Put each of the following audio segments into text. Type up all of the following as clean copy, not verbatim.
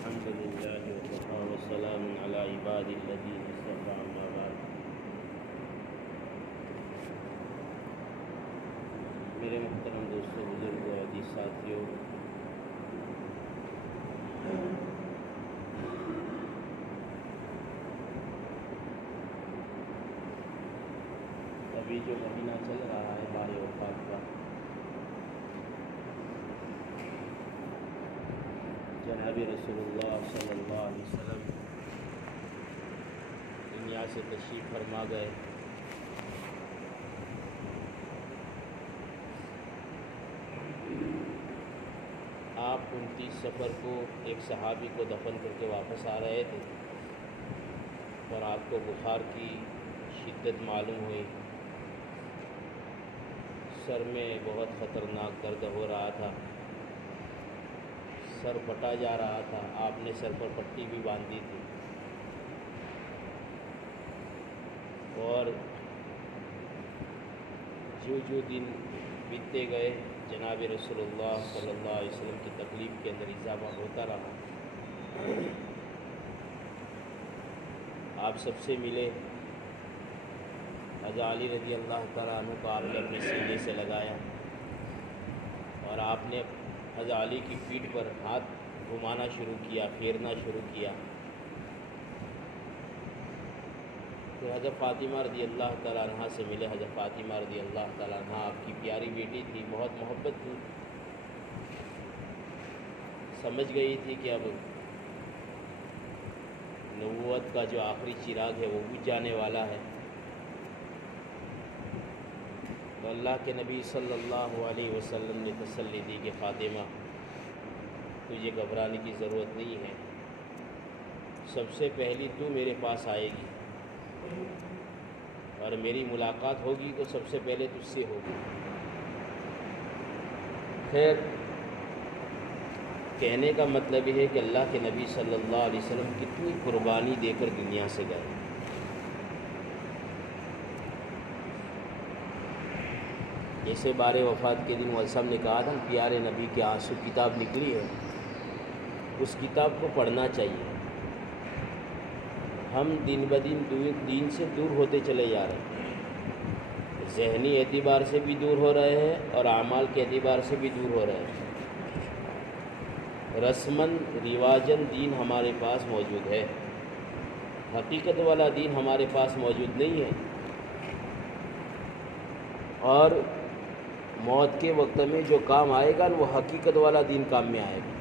الحمد لله وكفى وسلام على عباد الذين اصطفى أما بعد۔ میرے محترم دوستوں، بزرگوں، عزیز ساتھیوں، ابھی جو مہینہ چل رہا ہے ماہ وفات کا، جناب رسول اللہ صلی اللہ علیہ وسلم دنیا سے تشریف فرما گئے۔ آپ 29 صفر کو ایک صحابی کو دفن کر کے واپس آ رہے تھے اور آپ کو بخار کی شدت معلوم ہوئی، سر میں بہت خطرناک درد ہو رہا تھا، سر پھٹا جا رہا تھا۔ آپ نے سر پر پٹی بھی باندھی تھی اور جو دن بیتتے گئے جناب رسول اللہ صلی اللہ علیہ وسلم کی تکلیف کے اندر اضافہ ہوتا رہا۔ آپ سب سے ملے، حضرت علی رضی اللہ تعالیٰ عنہ کو آپ نے اپنے سینے سے لگایا اور آپ نے حضرت علی کی پیٹھ پر ہاتھ گھمانا شروع کیا، پھیرنا شروع کیا۔ پھر حضرت فاطمہ رضی اللہ تعالیٰ عنہ سے ملے۔ حضرت فاطمہ رضی اللہ تعالیٰ عنہ آپ کی پیاری بیٹی تھی، بہت محبت تھی، سمجھ گئی تھی کہ اب نبوت کا جو آخری چراغ ہے وہ بجھ جانے والا ہے۔ تو اللہ کے نبی صلی اللہ علیہ وسلم نے تسلی دی کہ فاطمہ، تجھے گھبرانے کی ضرورت نہیں ہے، سب سے پہلی تو میرے پاس آئے گی اور میری ملاقات ہوگی تو سب سے پہلے تجھ سے ہوگی۔ خیر، کہنے کا مطلب یہ ہے کہ اللہ کے نبی صلی اللہ علیہ وسلم کتنی قربانی دے کر دنیا سے گئے۔ جیسے بار وفات کے دن والد صاحب نے کہا تھا، پیارے نبی کے آنسو کتاب نکلی ہے، اس کتاب کو پڑھنا چاہیے۔ ہم دن بدن دین سے دور ہوتے چلے جا رہے ہیں، ذہنی اعتبار سے بھی دور ہو رہے ہیں اور اعمال کے اعتبار سے بھی دور ہو رہے ہیں۔ رسماً رواجاً دین ہمارے پاس موجود ہے، حقیقت والا دین ہمارے پاس موجود نہیں ہے، اور موت کے وقت میں جو کام آئے گا وہ حقیقت والا دین کام میں آئے گا۔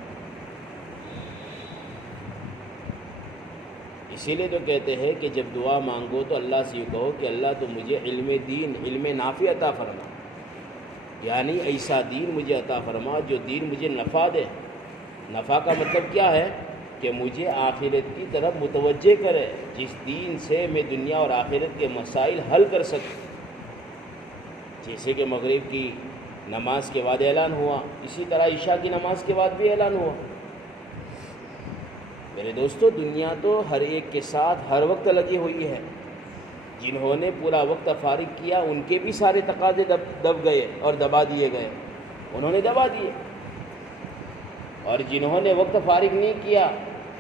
اسی لیے تو کہتے ہیں کہ جب دعا مانگو تو اللہ سے یہ کہو کہ اللہ تو مجھے علم دین، علم نافع عطا فرما، یعنی ایسا دین مجھے عطا فرما جو دین مجھے نفع دے۔ نفع کا مطلب کیا ہے؟ کہ مجھے آخرت کی طرف متوجہ کرے، جس دین سے میں دنیا اور آخرت کے مسائل حل کر سکوں۔ جیسے کہ مغرب کی نماز کے بعد اعلان ہوا، اسی طرح عشاء کی نماز کے بعد بھی اعلان ہوا۔ میرے دوستو، دنیا تو ہر ایک کے ساتھ ہر وقت لگی ہوئی ہے۔ جنہوں نے پورا وقت فارغ کیا ان کے بھی سارے تقاضے دب گئے اور دبا دیے گئے، انہوں نے دبا دیے۔ اور جنہوں نے وقت فارغ نہیں کیا،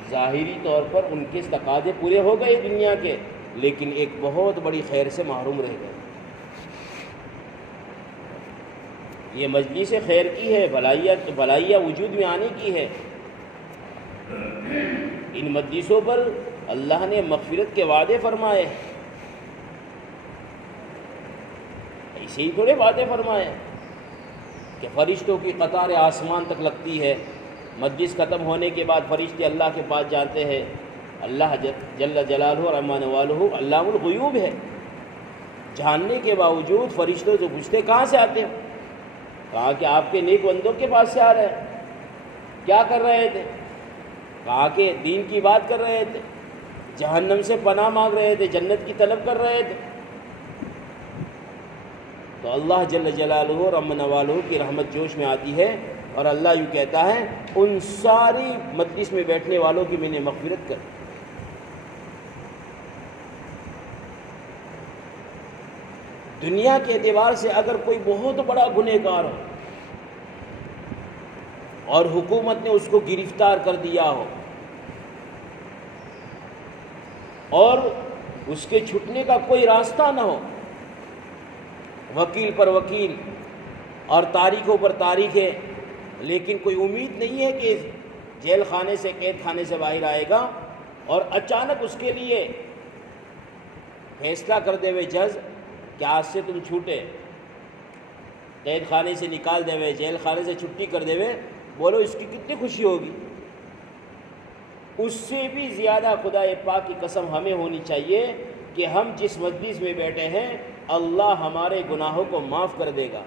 ظاہری طور پر ان کے تقاضے پورے ہو گئے دنیا کے، لیکن ایک بہت بڑی خیر سے محروم رہ گئے۔ یہ مجلس خیر کی ہے، بھلائیاں وجود میں آنے کی ہے۔ ان مجلسوں پر اللہ نے مغفرت کے وعدے فرمائے، ایسے ہی تھوڑے وعدے فرمائے کہ فرشتوں کی قطار آسمان تک لگتی ہے، مجلس ختم ہونے کے بعد فرشتے اللہ کے پاس جاتے ہیں۔ اللہ جل جلالہ اور عما نوالہ علام الغیوب ہے، جاننے کے باوجود فرشتوں سے پوچھتے کہاں سے آتے ہو؟ کہا کہ آپ کے نیک بندوں کے پاس سے آ رہے ہیں۔ کیا کر رہے تھے؟ کہا کہ دین کی بات کر رہے تھے، جہنم سے پناہ مانگ رہے تھے، جنت کی طلب کر رہے تھے۔ تو اللہ جل جلالہ اور عما نوالہ کی رحمت جوش میں آتی ہے اور اللہ یوں کہتا ہے ان ساری مجلس میں بیٹھنے والوں کی میں نے مغفرت کر دی۔ دنیا کے اعتبار سے اگر کوئی بہت بڑا گنہگار ہو اور حکومت نے اس کو گرفتار کر دیا ہو اور اس کے چھٹنے کا کوئی راستہ نہ ہو، وکیل پر وکیل اور تاریخوں پر تاریخیں، لیکن کوئی امید نہیں ہے کہ جیل خانے سے، قید خانے سے باہر آئے گا، اور اچانک اس کے لیے فیصلہ کر دے ہوئے جج کہ آج سے تم چھوٹے، قید خانے سے نکال دے ہوئے، جیل خانے سے چھٹی کر دے ہوئے، بولو اس کی کتنی خوشی ہوگی۔ اس سے بھی زیادہ خدا پاک کی قسم ہمیں ہونی چاہیے کہ ہم جس مجلس میں بیٹھے ہیں اللہ ہمارے گناہوں کو معاف کر دے گا۔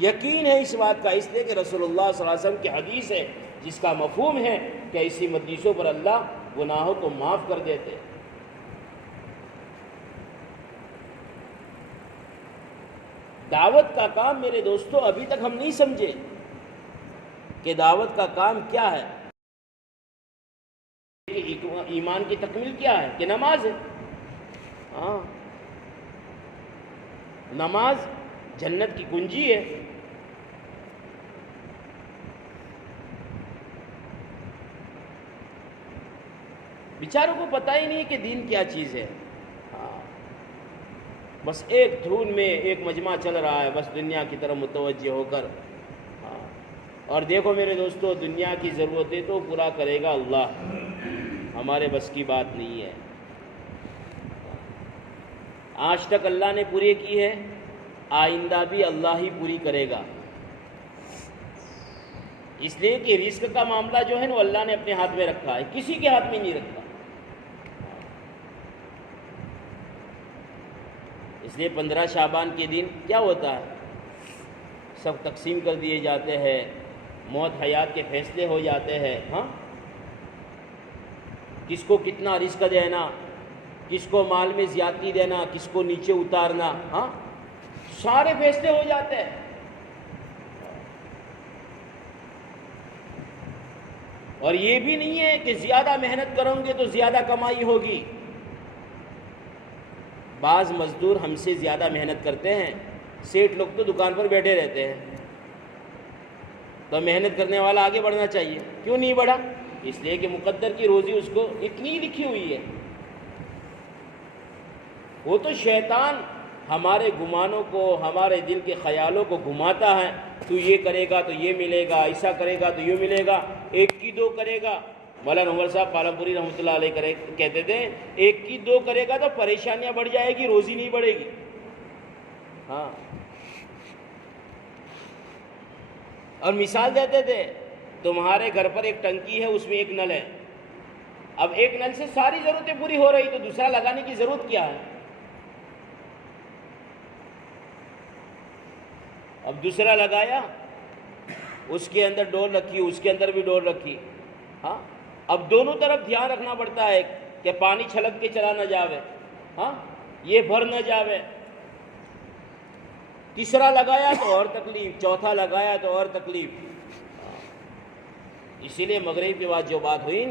یقین ہے اس بات کا، اس لیے کہ رسول اللہ صلی اللہ علیہ وسلم کی حدیث ہے جس کا مفہوم ہے کہ اسی مجلسوں پر اللہ گناہوں کو معاف کر دیتے۔ دعوت کا کام میرے دوستو ابھی تک ہم نہیں سمجھے کہ دعوت کا کام کیا ہے، ایمان کی تکمیل کیا ہے، کہ نماز ہے۔ ہاں، نماز جنت کی کنجی ہے۔ بیچاروں کو پتہ ہی نہیں کہ دین کیا چیز ہے۔ بس ایک دھن میں ایک مجمع چل رہا ہے، بس دنیا کی طرف متوجہ ہو کر۔ اور دیکھو میرے دوستو، دنیا کی ضرورتیں تو پورا کرے گا اللہ، ہمارے بس کی بات نہیں ہے۔ آج تک اللہ نے پوری کی ہے، آئندہ بھی اللہ ہی پوری کرے گا، اس لیے کہ رزق کا معاملہ جو ہے وہ اللہ نے اپنے ہاتھ میں رکھا ہے، کسی کے ہاتھ میں نہیں رکھا۔ اس لیے 15 شعبان کے دن کیا ہوتا ہے، سب تقسیم کر دیے جاتے ہیں، موت حیات کے فیصلے ہو جاتے ہیں۔ ہاں، کس کو کتنا رزق دینا، کس کو مال میں زیادتی دینا، کس کو نیچے اتارنا، ہاں سارے فیصلے ہو جاتے ہیں۔ اور یہ بھی نہیں ہے کہ زیادہ محنت کرو گے تو زیادہ کمائی ہوگی۔ بعض مزدور ہم سے زیادہ محنت کرتے ہیں، سیٹ لوگ تو دکان پر بیٹھے رہتے ہیں، تو محنت کرنے والا آگے بڑھنا چاہیے، کیوں نہیں بڑھا؟ اس لیے کہ مقدر کی روزی اس کو اتنی لکھی ہوئی ہے۔ وہ تو شیطان ہمارے گمانوں کو، ہمارے دل کے خیالوں کو گھماتا ہے، تو یہ کرے گا تو یہ ملے گا، ایسا کرے گا تو یہ ملے گا، ایک کی دو کرے گا۔ مولانا عمر صاحب پالمپوری رحمۃ اللہ علیہ کہتے تھے ایک کی دو کرے گا تو پریشانیاں بڑھ جائے گی، روزی نہیں بڑھے گی۔ ہاں، اور مثال دیتے تھے، تمہارے گھر پر ایک ٹنکی ہے، اس میں ایک نل ہے، اب ایک نل سے ساری ضرورتیں پوری ہو رہی تو دوسرا لگانے کی ضرورت کیا ہے؟ اب دوسرا لگایا، اس کے اندر ڈور رکھی، اس کے اندر بھی ڈور رکھی۔ ہاں، اب دونوں طرف دھیان رکھنا پڑتا ہے کہ پانی چھلک کے چلا نہ جاوے، ہاں یہ بھر نہ جاوے۔ تیسرا لگایا تو اور تکلیف، چوتھا لگایا تو اور تکلیف۔ اسی لیے مغرب کے بعد جو بات ہوئی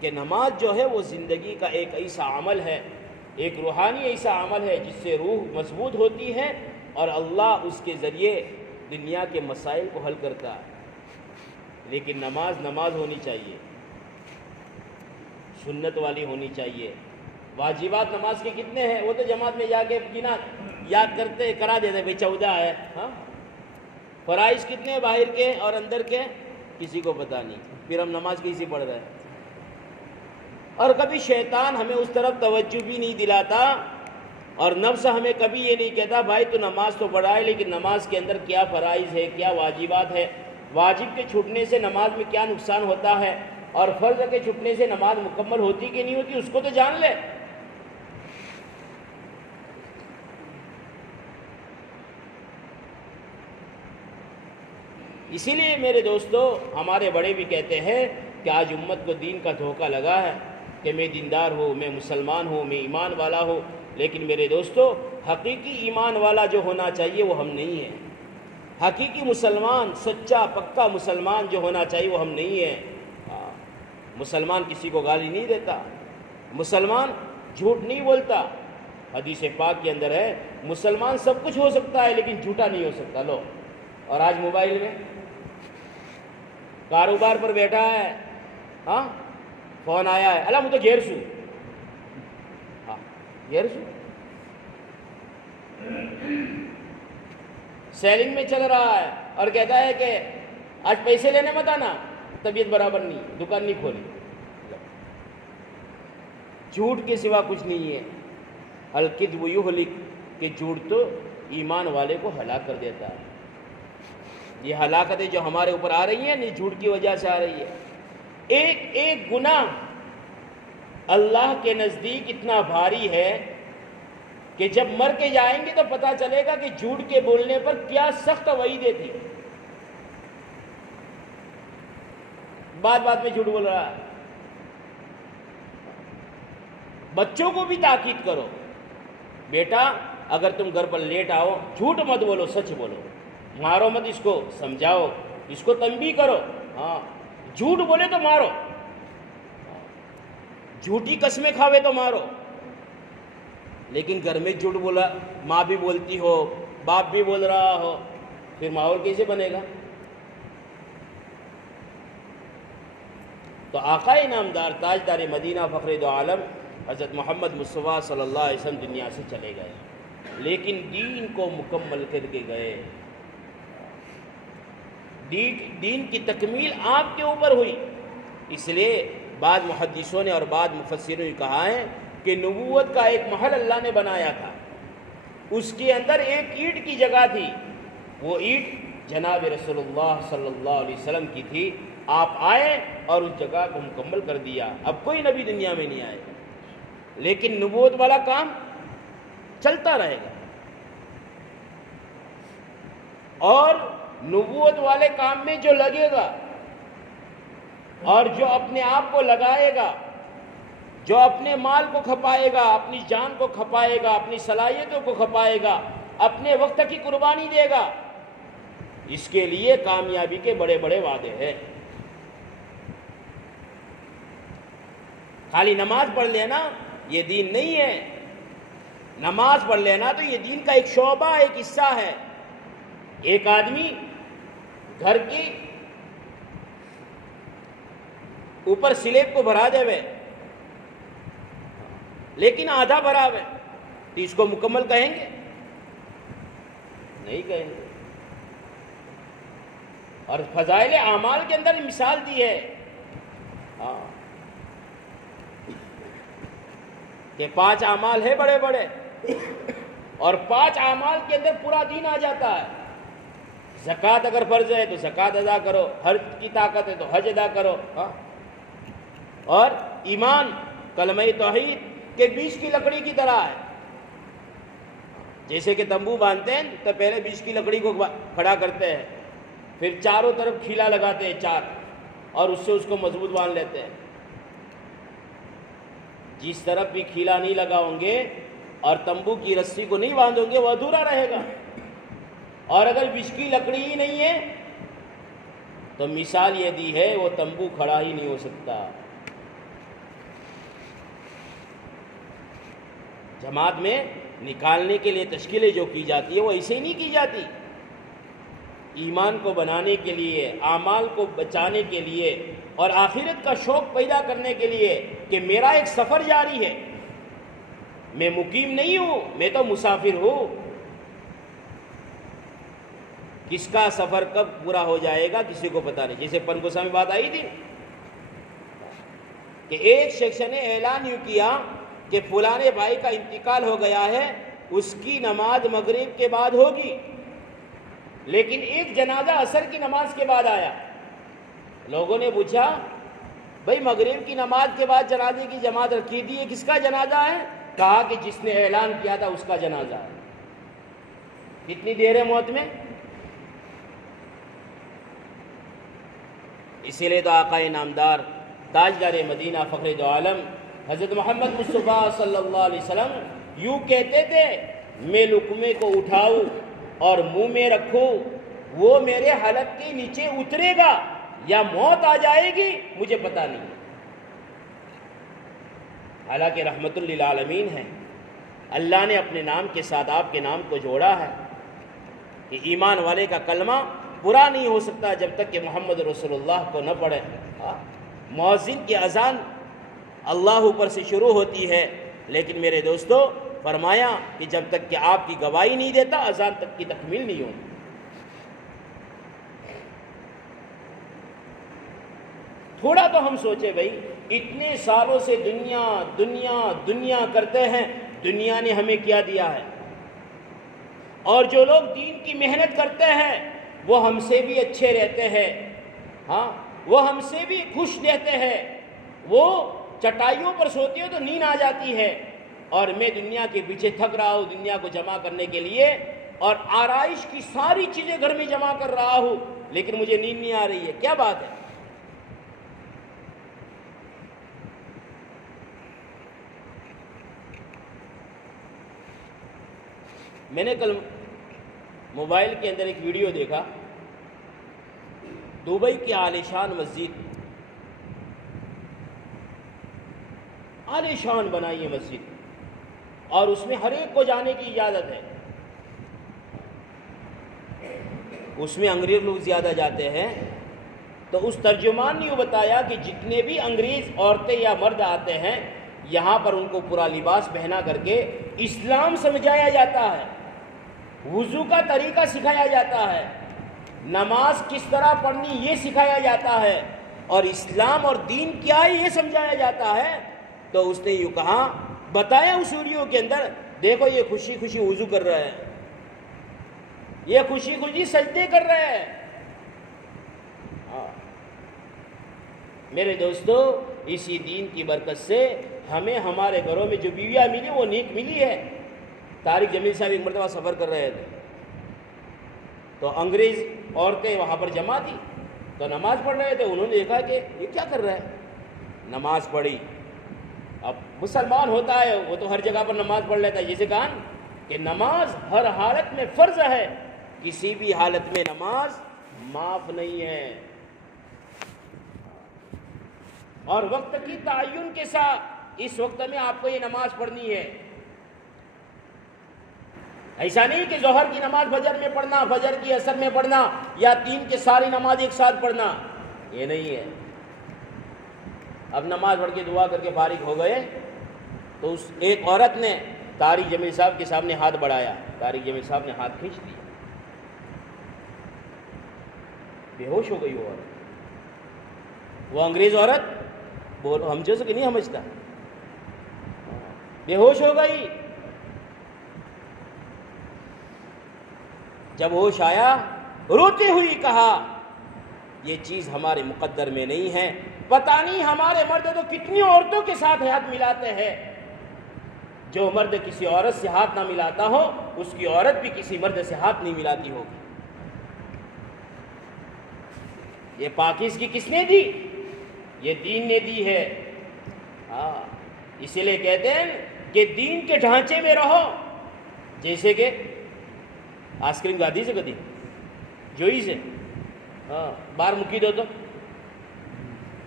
کہ نماز جو ہے وہ زندگی کا ایک ایسا عمل ہے، ایک روحانی ایسا عمل ہے جس سے روح مضبوط ہوتی ہے اور اللہ اس کے ذریعے دنیا کے مسائل کو حل کرتا ہے۔ لیکن نماز ہونی چاہیے، سنت والی ہونی چاہیے۔ واجبات نماز کے کتنے ہیں وہ تو جماعت میں جا کے بنا یاد کرتے کرا دیتے، بھائی 14 ہے۔ ہاں، فرائض کتنے ہیں باہر کے اور اندر کے کسی کو پتہ نہیں، پھر ہم نماز کیسے پڑھ رہے ہیں؟ اور کبھی شیطان ہمیں اس طرف توجہ بھی نہیں دلاتا، اور نفس ہمیں کبھی یہ نہیں کہتا بھائی تو نماز تو پڑھائے، لیکن نماز کے اندر کیا فرائض ہے، کیا واجبات ہے، واجب کے چھوٹنے سے نماز میں کیا نقصان ہوتا ہے، اور فرض کے چھوٹنے سے نماز مکمل ہوتی کہ نہیں ہوتی، اس کو تو جان لے۔ اسی لیے میرے دوستو، ہمارے بڑے بھی کہتے ہیں کہ آج امت کو دین کا دھوکہ لگا ہے کہ میں دیندار ہوں، میں مسلمان ہوں، میں ایمان والا ہوں، لیکن میرے دوستو حقیقی ایمان والا جو ہونا چاہیے وہ ہم نہیں ہیں۔ حقیقی مسلمان، سچا پکا مسلمان جو ہونا چاہیے وہ ہم نہیں ہیں۔ مسلمان کسی کو گالی نہیں دیتا، مسلمان جھوٹ نہیں بولتا۔ حدیث پاک کے اندر ہے مسلمان سب کچھ ہو سکتا ہے لیکن جھوٹا نہیں ہو سکتا۔ لو، اور آج موبائل میں کاروبار پر بیٹھا ہے، ہاں فون آیا ہے، اللہ مجھے گھیر سو، یہ رسول سیلنگ میں چل رہا ہے اور کہتا ہے کہ آج پیسے لینے مت آنا، طبیعت برابر نہیں، دکان نہیں کھولی۔ جھوٹ کے سوا کچھ نہیں ہے۔ الکذب یہلک، کہ جھوٹ تو ایمان والے کو ہلاک کر دیتا ہے۔ یہ ہلاکتیں جو ہمارے اوپر آ رہی ہیں یہ جھوٹ کی وجہ سے آ رہی ہے۔ ایک ایک گناہ اللہ کے نزدیک اتنا بھاری ہے کہ جب مر کے جائیں گے تو پتہ چلے گا کہ جھوٹ کے بولنے پر کیا سخت وعیدیں تھی۔ بات بات میں جھوٹ بول رہا ہے۔ بچوں کو بھی تاکید کرو، بیٹا اگر تم گھر پر لیٹ آؤ جھوٹ مت بولو، سچ بولو، مارو مت، اس کو سمجھاؤ، اس کو تنبیہ کرو۔ ہاں، جھوٹ بولے تو مارو، جھوٹی قسمیں کھاوے تو مارو، لیکن گھر میں جھوٹ بولا، ماں بھی بولتی ہو، باپ بھی بول رہا ہو، پھر ماحول کیسے بنے گا؟ تو آقا انعامدار تاجدار مدینہ فخر دو عالم حضرت محمد مصطفیٰ صلی اللہ علیہ وسلم دنیا سے چلے گئے، لیکن دین کو مکمل کر کے گئے۔ دین کی تکمیل آپ کے اوپر ہوئی۔ اس لیے بعض محدثوں نے اور بعض مفسروں نے کہا ہے کہ نبوت کا ایک محل اللہ نے بنایا تھا، اس کے اندر ایک اینٹ کی جگہ تھی، وہ اینٹ جناب رسول اللہ صلی اللہ علیہ وسلم کی تھی۔ آپ آئے اور اس جگہ کو مکمل کر دیا۔ اب کوئی نبی دنیا میں نہیں آئے گا، لیکن نبوت والا کام چلتا رہے گا، اور نبوت والے کام میں جو لگے گا اور جو اپنے آپ کو لگائے گا، جو اپنے مال کو کھپائے گا، اپنی جان کو کھپائے گا، اپنی صلاحیتوں کو کھپائے گا، اپنے وقت کی قربانی دے گا، اس کے لیے کامیابی کے بڑے بڑے وعدے ہیں۔ خالی نماز پڑھ لینا یہ دین نہیں ہے۔ نماز پڑھ لینا تو یہ دین کا ایک شعبہ، ایک حصہ ہے۔ ایک آدمی گھر کی اوپر سلیب کو بھرا دے وے لیکن آدھا بھرا ہوئے تو اس کو مکمل کہیں گے؟ نہیں کہیں گے۔ اور فضائل اعمال کے اندر مثال دی ہے کہ 5 اعمال ہے بڑے بڑے، اور 5 اعمال کے اندر پورا دین آ جاتا ہے۔ زکوٰۃ اگر فرض ہے تو زکوٰۃ ادا کرو، حج کی طاقت ہے تو حج ادا کرو، اور ایمان کلمہ توحید کے بیج کی لکڑی کی طرح ہے۔ جیسے کہ تمبو باندھتے ہیں تو پہلے بیج کی لکڑی کو کھڑا کرتے ہیں، پھر چاروں طرف کھیلا لگاتے ہیں 4، اور اس سے اس کو مضبوط باندھ لیتے ہیں۔ جس طرف بھی کھیلا نہیں لگاؤں گے اور تمبو کی رسی کو نہیں باندھو گے وہ ادھورا رہے گا، اور اگر بیج کی لکڑی ہی نہیں ہے تو مثال یہ دی ہے وہ تمبو کھڑا ہی نہیں ہو سکتا۔ جماعت میں نکالنے کے لیے تشکیلیں جو کی جاتی ہے وہ ایسے ہی نہیں کی جاتی۔ ایمان کو بنانے کے لیے، اعمال کو بچانے کے لیے، اور آخرت کا شوق پیدا کرنے کے لیے کہ میرا ایک سفر جاری ہے، میں مقیم نہیں ہوں، میں تو مسافر ہوں۔ کس کا سفر کب پورا ہو جائے گا کسی کو پتہ نہیں۔ جیسے پنگوسا میں بات آئی تھی کہ ایک شخص نے اعلان یوں کیا کہ فلانے بھائی کا انتقال ہو گیا ہے، اس کی نماز مغرب کے بعد ہوگی، لیکن ایک جنازہ عصر کی نماز کے بعد آیا۔ لوگوں نے پوچھا بھائی مغرب کی نماز کے بعد جنازے کی جماعت رکھی تھی، یہ کس کا جنازہ ہے؟ کہا کہ جس نے اعلان کیا تھا اس کا جنازہ ہے۔ کتنی دیر ہے موت میں؟ اسی لیے تو آقا نامدار تاجدار مدینہ فخر دو عالم حضرت محمد مصطفیٰ صلی اللہ علیہ وسلم یوں کہتے تھے، میں لقمے کو اٹھاؤں اور منہ میں رکھوں، وہ میرے حلق کے نیچے اترے گا یا موت آ جائے گی مجھے پتہ نہیں۔ حالانکہ رحمت للعالمین ہے، اللہ نے اپنے نام کے ساتھ آپ کے نام کو جوڑا ہے کہ ایمان والے کا کلمہ پورا نہیں ہو سکتا جب تک کہ محمد رسول اللہ کو نہ پڑھے۔ مؤذن کی اذان اللہ اوپر سے شروع ہوتی ہے، لیکن میرے دوستو فرمایا کہ جب تک کہ آپ کی گواہی نہیں دیتا اذان تک کی تکمیل نہیں ہوگی۔ تھوڑا تو ہم سوچے بھائی، اتنے سالوں سے دنیا دنیا دنیا کرتے ہیں، دنیا نے ہمیں کیا دیا ہے؟ اور جو لوگ دین کی محنت کرتے ہیں وہ ہم سے بھی اچھے رہتے ہیں، ہاں وہ ہم سے بھی خوش رہتے ہیں، وہ چٹائیوں پر سوتے ہو تو نیند آ جاتی ہے، اور میں دنیا کے پیچھے تھک رہا ہوں دنیا کو جمع کرنے کے لیے، اور آرائش کی ساری چیزیں گھر میں جمع کر رہا ہوں لیکن مجھے نیند نہیں آ رہی ہے۔ کیا بات ہے؟ میں نے کل موبائل کے اندر ایک ویڈیو دیکھا، دبئی کی عالیشان مسجد، عالیشان بنائی ہے مسجد، اور اس میں ہر ایک کو جانے کی اجازت ہے۔ اس میں انگریز لوگ زیادہ جاتے ہیں، تو اس ترجمان نے یہ بتایا کہ جتنے بھی انگریز عورتیں یا مرد آتے ہیں یہاں پر ان کو پورا لباس پہنا کر کے اسلام سمجھایا جاتا ہے، وضو کا طریقہ سکھایا جاتا ہے، نماز کس طرح پڑھنی یہ سکھایا جاتا ہے، اور اسلام اور دین کیا ہے یہ سمجھایا جاتا ہے۔ تو اس نے یوں کہا، بتایا اس ویڈیو کے اندر، دیکھو یہ خوشی خوشی وضو کر رہے ہیں، یہ خوشی خوشی سجدے کر رہے ہیں۔ میرے دوستو، اسی دین کی برکت سے ہمیں ہمارے گھروں میں جو بیویاں ملی وہ نیک ملی ہے۔ طارق جمیل صاحب ایک مرتبہ سفر کر رہے تھے تو انگریز عورتیں وہاں پر جمع تھی، تو نماز پڑھ رہے تھے، انہوں نے دیکھا کہ یہ کیا کر رہا ہے، نماز پڑھی۔ اب مسلمان ہوتا ہے وہ تو ہر جگہ پر نماز پڑھ لیتا ہے، جسے کہا کہ نماز ہر حالت میں فرض ہے، کسی بھی حالت میں نماز معاف نہیں ہے، اور وقت کی تعین کے ساتھ اس وقت میں آپ کو یہ نماز پڑھنی ہے۔ ایسا نہیں کہ ظہر کی نماز فجر میں پڑھنا، فجر کی عصر میں پڑھنا، یا 3 کی ساری نماز ایک ساتھ پڑھنا، یہ نہیں ہے۔ اب نماز پڑھ کے دعا کر کے فارغ ہو گئے تو اس ایک عورت نے طارق جمیل صاحب کے سامنے ہاتھ بڑھایا، طارق جمیل صاحب نے ہاتھ کھینچ لیا، بے ہوش ہو گئی وہ عورت، وہ انگریز عورت، بولو ہم جیسے کہ نہیں سمجھتا، بے ہوش ہو گئی۔ جب ہوش آیا روتے ہوئی کہا یہ چیز ہمارے مقدر میں نہیں ہے، پتہ نہیں ہمارے مرد تو کتنی عورتوں کے ساتھ ہاتھ ملاتے ہیں، جو مرد کسی عورت سے ہاتھ نہ ملاتا ہو اس کی عورت بھی کسی مرد سے ہاتھ نہیں ملاتی ہوگی۔ یہ پاکیزگی کس نے دی؟ یہ دین نے دی ہے۔ اسی لیے کہتے ہیں کہ دین کے ڈھانچے میں رہو، جیسے کہ آئس کریم گادی سے کدی جوئی سے باہر مکی دو تو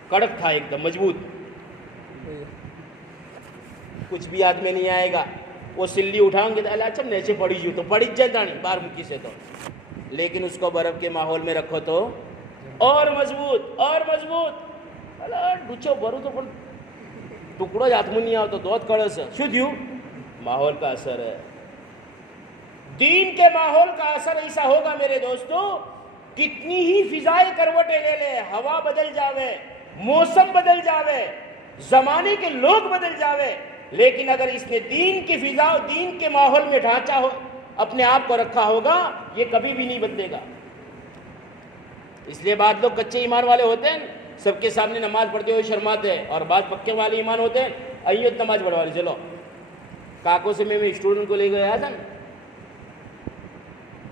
کڑک تھا، ایک دم مضبوط، کچھ بھی ہاتھ میں نہیں آئے گا۔ وہ سلی اٹھاؤں گے تو اللہ اچھا نیچے پڑی جو تو پڑی جائے دانی باہر مکی سے، تو لیکن اس کو برف کے ماحول میں رکھو تو اور مضبوط اور مضبوط، اللہ ڈوچو برو تو پڑ ٹکڑو ہاتھ میں نہیں آؤ تو دوت کڑے سے شو دیو، ماحول کا اثر ہے۔ دین کے ماحول کا اثر ایسا ہوگا میرے دوستو، کتنی ہی فضائیں کروٹیں لے لے، ہوا بدل جاوے، موسم بدل جاوے، زمانے کے لوگ بدل جاوے، لیکن اگر اس نے دین کی فضا، دین کے ماحول میں ڈھانچہ ہو اپنے آپ کو رکھا ہوگا، یہ کبھی بھی نہیں بدلے گا۔ اس لیے بعض لوگ کچے ایمان والے ہوتے ہیں، سب کے سامنے نماز پڑھتے ہوئے شرماتے ہیں، اور بعض پکے والے ایمان ہوتے ہیں، ایت نماز پڑھوا لی چلو۔ کاکو سے میں اسٹوڈنٹ کو لے گیا تھا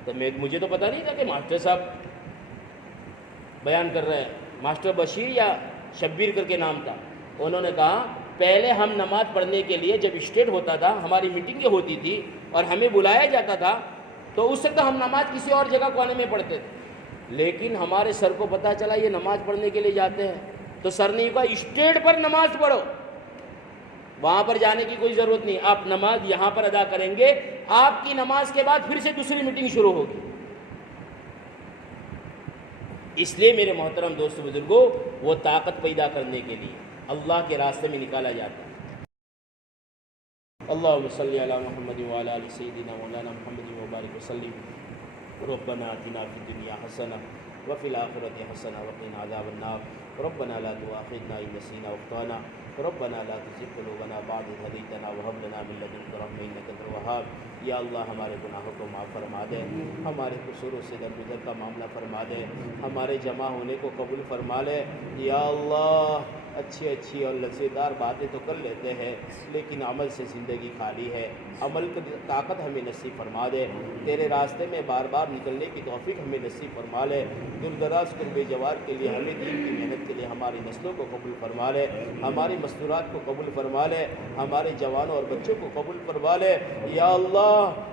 تو مجھے تو پتہ نہیں تھا کہ ماسٹر صاحب بیان کر رہے ہیں، ماسٹر بشیر یا شبیر کر کے نام تھا۔ انہوں نے کہا پہلے ہم نماز پڑھنے کے لیے جب اسٹیٹ ہوتا تھا، ہماری میٹنگیں ہوتی تھی اور ہمیں بلایا جاتا تھا، تو اس وقت ہم نماز کسی اور جگہ کونے میں پڑھتے تھے، لیکن ہمارے سر کو پتہ چلا یہ نماز پڑھنے کے لیے جاتے ہیں، تو سر نے کہا اسٹیٹ پر نماز پڑھو، وہاں پر جانے کی کوئی ضرورت نہیں، آپ نماز یہاں پر ادا کریں گے، آپ کی نماز کے بعد پھر سے دوسری میٹنگ شروع ہوگی۔ اس لیے میرے محترم دوست بزرگوں، وہ طاقت پیدا کرنے کے لیے اللہ کے راستے میں نکالا جاتا ہے۔ اللهم صل على محمد وعلى آل سيدنا مولانا محمد وبارك وسلم. ربنا آتنا في الدنيا حسنة وفي الآخرة حسنة وقنا عذاب النار. ربنا لا تؤاخذنا إن نسينا واخطأنا. ربنا لا تزغ قلوبنا بعد إذ هديتنا وهب لنا من لدنك رحمة إنك أنت الوهاب. یا اللہ ہمارے گناہوں کو معاف فرما دے، ہمارے قصوروں سے درگزر کا معاملہ فرما دے، ہمارے جمع ہونے کو قبول فرما لے. یا اللہ اچھی اور لذیذدار باتیں تو کر لیتے ہیں لیکن عمل سے زندگی خالی ہے. عمل کی طاقت ہمیں نصیب فرما دے. تیرے راستے میں بار بار نکلنے کی توفیق ہمیں نصیب فرما لے. دور دراز قرب جوار کے لیے ہمیں دین کی محنت کے لیے ہماری نسلوں کو قبول فرما لے، ہماری مستورات کو قبول فرما لے، ہمارے جوانوں اور بچوں کو قبول فرما لے. یا اللہ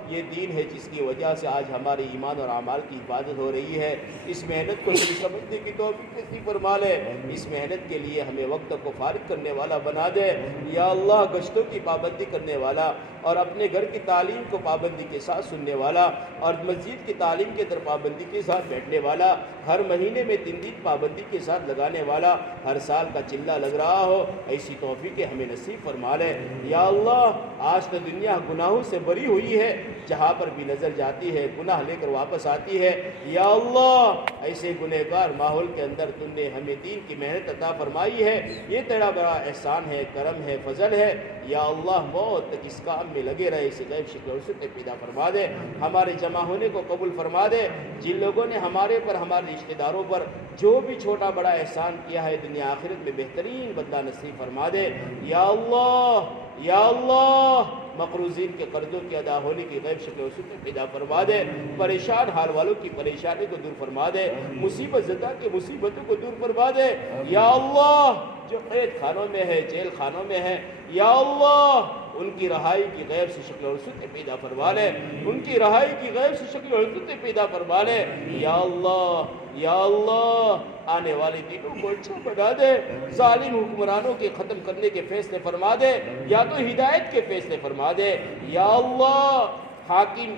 یہ دین ہے جس کی وجہ سے آج ہمارے ایمان اور اعمال کی حفاظت ہو رہی ہے. اس محنت کو صحیح سمجھنے کی توفیق نصیب فرما لے. اس محنت کے لیے ہمیں وقت کو فارغ کرنے والا بنا دے. یا اللہ گشتوں کی پابندی کرنے والا اور اپنے گھر کی تعلیم کو پابندی کے ساتھ سننے والا اور مسجد کی تعلیم کے در پابندی کے ساتھ بیٹھنے والا، ہر مہینے میں 3 دن پابندی کے ساتھ لگانے والا، ہر سال کا چلہ لگ رہا ہو، ایسی توفیق ہمیں نصیب فرما لے. یا اللہ آج تو دنیا گناہوں سے بری ہوئی ہے، جہاں پر بھی نظر جاتی ہے گناہ لے کر واپس آتی ہے. یا اللہ ایسے گنہگار ماحول کے اندر تم نے ہمیں دین کی محنت عطا فرمائی ہے، یہ تیرا بڑا احسان ہے، کرم ہے، فضل ہے. یا اللہ موت تک اس کام میں لگے رہے، اسے غیب شکل اور صورت پیدا فرما دے. ہمارے جمع ہونے کو قبول فرما دے. جن لوگوں نے ہمارے پر، ہمارے رشتہ داروں پر جو بھی چھوٹا بڑا احسان کیا ہے، دنیا آخرت میں بہترین بدلہ نصیب فرما دے. یا اللہ یا اللہ مقروضین کے قرضوں کے ادا ہونے کی غیب شکل و صورت پیدا فرما دے. پریشان حال والوں کی پریشانی کو دور فرما دے. مصیبت زدہ کی مصیبتوں کو دور فرما دے. یا اللہ جو قید خانوں میں ہے، جیل خانوں میں ہے، یا اللہ ان کی رہائی کی غیب سے شکل اور صورت پیدا فرما لے. ان کی رہائی کی غیب سے شکل اور صورت پیدا فرما لے. یا اللہ یا اللہ آنے والے دنوں کو اچھا بنا دے. ظالم حکمرانوں کے ختم کرنے کے فیصلے فرما دے یا تو ہدایت کے فیصلے فرما دے. یا اللہ حاکم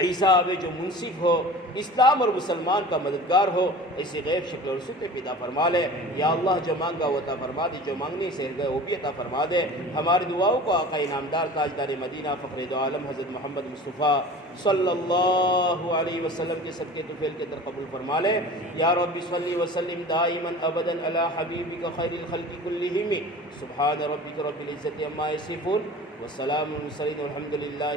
ایسا آوے جو منصف ہو، اسلام اور مسلمان کا مددگار ہو، ایسی غیب شکل اور صورت پیدا فرما لے. یا اللہ جو مانگا وہ عطا فرما دے، جو مانگنے سے گئے وہ بھی عطا فرما دے. ہماری دعاؤں کو آقا انعامدار تاجدار مدینہ فخر دو عالم حضرت محمد مصطفیٰ صلی اللہ علیہ وسلم کے صدقے طفیل کے در قبول فرما لے. یا رب صلی وسلم دائما ابدا علی حبیبک خیر الخلق کلہم. سبحان ربک رب العزت عما یصفون وسلام علی المرسلین والحمد للہ